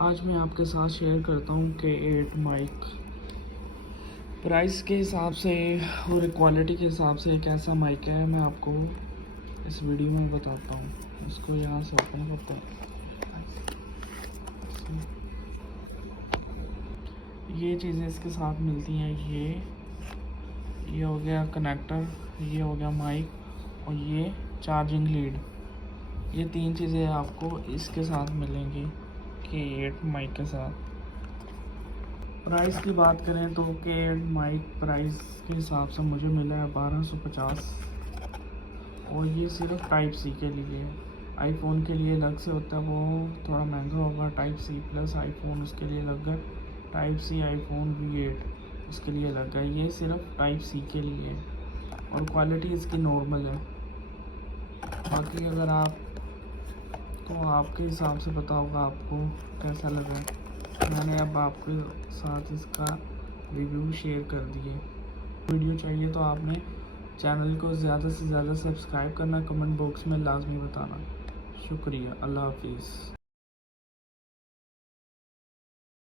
आज मैं आपके साथ शेयर करता हूँ कि एट माइक प्राइस के हिसाब से और क्वालिटी के हिसाब से एक ऐसा माइक है। मैं आपको इस वीडियो में बताता हूँ। इसको यहाँ से ओपन करते हैं। ये चीज़ें इसके साथ मिलती हैं। ये हो गया कनेक्टर, ये हो गया माइक और ये चार्जिंग लीड। ये तीन चीज़ें आपको इसके साथ मिलेंगी कि एट माइक के साथ। प्राइस की बात करें तो के एट माइक प्राइस के हिसाब से मुझे मिला है 1250 और ये सिर्फ टाइप सी के लिए। आईफोन के लिए अलग से होता है, वो थोड़ा महंगा होगा। टाइप सी प्लस आईफोन उसके लिए अलग है। टाइप सी आईफोन V8 उसके लिए अलग है। ये सिर्फ टाइप सी के लिए और क्वालिटी इसकी नॉर्मल है। बाकी अगर आप तो आपके हिसाब से पता होगा आपको कैसा लगा। मैंने अब आपके साथ इसका रिव्यू शेयर कर दिए। वीडियो चाहिए तो आपने चैनल को ज़्यादा से ज़्यादा सब्सक्राइब करना, कमेंट बॉक्स में लाजमी बताना। शुक्रिया। अल्लाह हाफिज़।